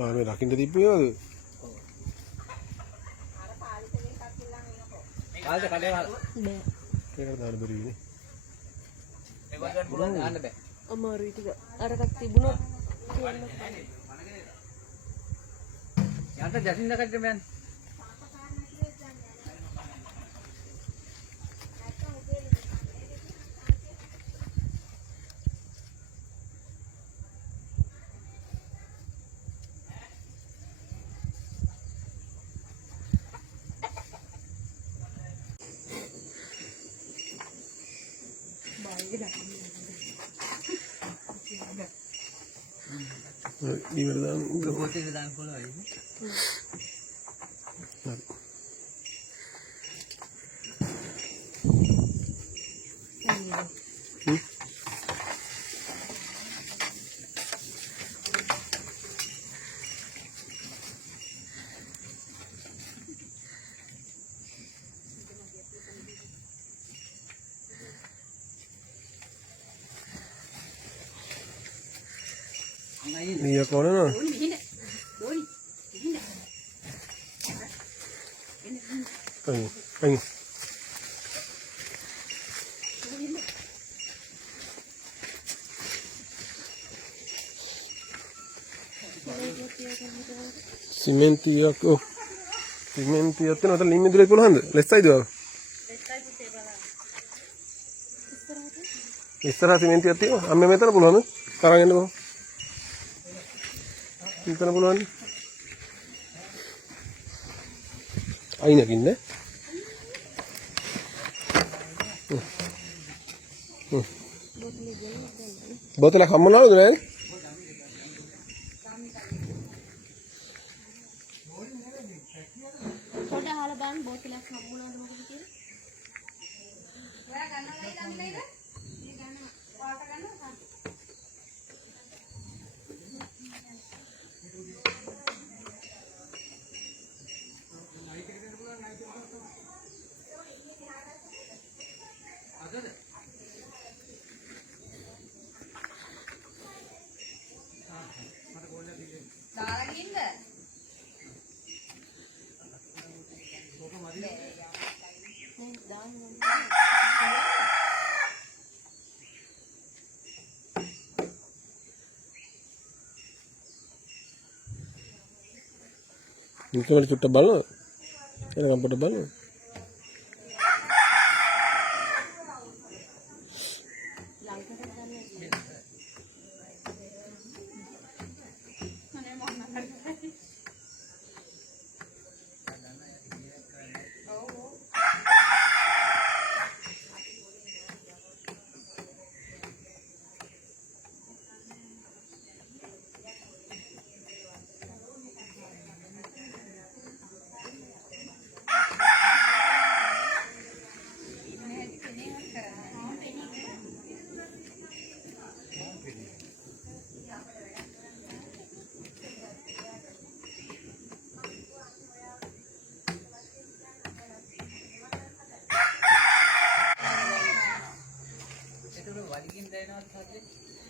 ආ මේ රකින්න තිබ්බේවද? කාල්ද කඩේ වල. බෑ. ඒකට දාන්න බැරි වෙන්නේ. ඒක ගන්න පුළුවන් දාන්න බෑ. අමාරුයි ටික. අරකට තිබුණොත් යන්න ජසින්ද කඩේට යන්න. ඉවර දාන්න. පොතේ දාන්න පුළුවන්. හරි. Iya kau na. Anh. Simentiyak oh. Simentiyak tu nanti lima dulu puluhan tu. Lesai tu. Istirahat simentiyak tu. Amme meter puluhan tu. Sekarang ini tu. Kita nak puluhan. Ain nak ini. Botol kamu nak tu kan? පොඩ අහලා බලන්න බෝතලයක් හම්බුණාද මොකද කියලා. ඔයා ගන්නවද ළඟ ඉඳ? මේ ගන්න වාට ගන්නවද? දාලා ගින්ද? Ini cuma cuta balo. Ini apa dah balo?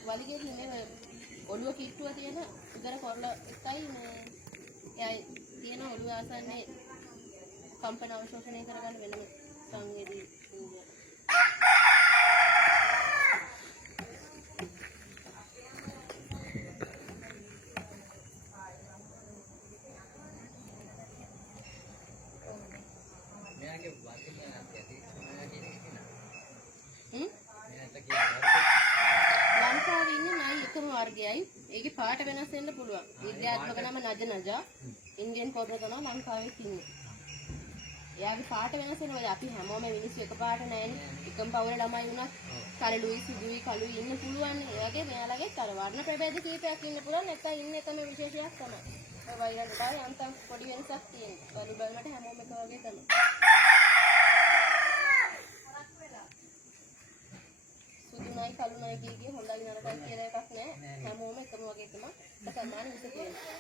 වලිගේ නෙමෙයි ඔළුව කිට්ටුව තියෙන උදර කොරළ එකයි මේ එයයි තියෙන ඔළුව ආසන්නේ කම්පන අවශෝෂණය කරගන්න වෙනම සංවේදී ඉන්දියා. ලංකාවේ ඉන්න නයි එකම වර්ගයයි. ඒකේ පාට වෙනස් වෙන්න පුළුවන්. විද්‍යාත්මක නම නජනජා. ඉන්දියන් කෝපය තමයි ලංකාවේ ඉන්නේ. එයාගේ පාට වෙනස් වෙනවා. අපි හැමෝම මිනිස්සු එක පාට නැහැනේ. එකම පවුලේ ළමයි වුණත් කළුයි සුදුයි කළුයි ඉන්න පුළුවන්. එයාගේ මෙයාලගේ අර වර්ණ ප්‍රභේද කීපයක් ඉන්න පුළුවන්. නැත්නම් ඉන්න එකම විශේෂයක් තමයි. ඒ වයිරන්ට තමයි අන්තම් පොඩි වෙනසක් තියෙනවා. බලු බලනට හැමෝම එක වගේ තමයි. සුදුයි කළුයි කීකේ හොඳයි නරකයි කියලා එකක් නැහැ. හැමෝම එකම වගේ තමයි. සමාන විස තියෙනවා.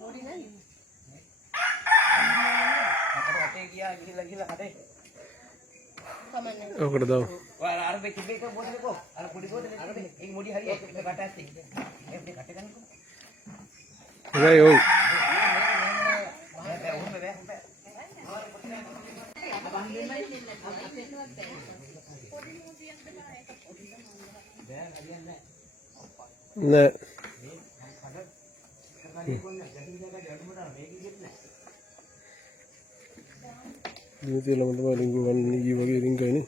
මොඩි නෑ. අතේ ගියා ගිහිල්ලා කඩේ. කමන්නේ. ඔකට දාමු. ඔයාලා අර මේ කිබ්බේ එක බෝතලේ කො අර පොඩි බෝතලේ අර මේ ඒක මොඩි හරිය එක කට ඇත්තේ ඒක දෙක කට ගන්නකො හොඳයි ඔව්. නෑ. දිනතිය ළම තමයි රින්ගු ගන්න ඊ වගේ රින්ගයිනේ.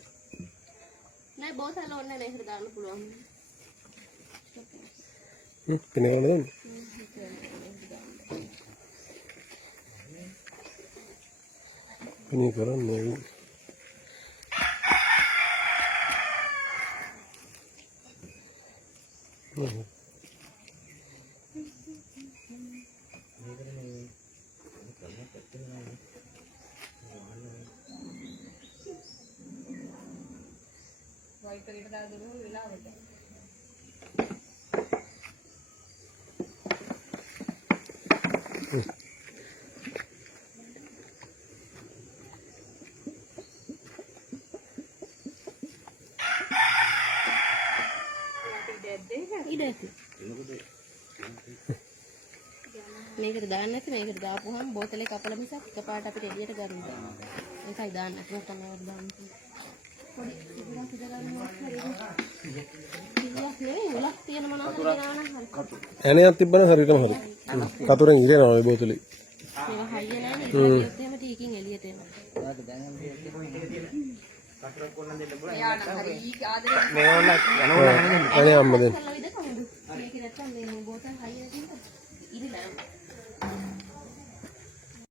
නෑ බෝතල ඕනේ නෑ ඒකට දාන්න පුළුවන්. පිනවල නේද? පිනේ කරන්නේ. වයිටරේට දාලා දුන්නු වෙලාවට. මේකට දාන්න නැති මේකට දාපුවහම බෝතලේ කපලා මිසක් එකපාරට අපිට එළියට ගන්න බෑ. ඒකයි දාන්න නැතුව තමයි දාන්න තියෙන්නේ. පොඩි ඉදලා ගන්නවා නෙවෙයි උලක් තියෙන මොනවද දානවා හරි. ඇණයක් තිබ්බනම් හරියටම හරි. කතුරෙන් ඉරේනවා ඔය බෝතලේ. මේක හයිය නැහැ නේ. ඉතින් එහෙම ටීකින් එළියට එනවා. ඔයාලට දැන් කටරක් කොන්න දෙන්න පුළුවන් යාන හරි ආදරේ මේ ඕන යනවල අනේ අම්ම දෙන්න. මේක නැත්තම් මේ බෝතල් හයිය නැතිනම් ඉරි නෑ.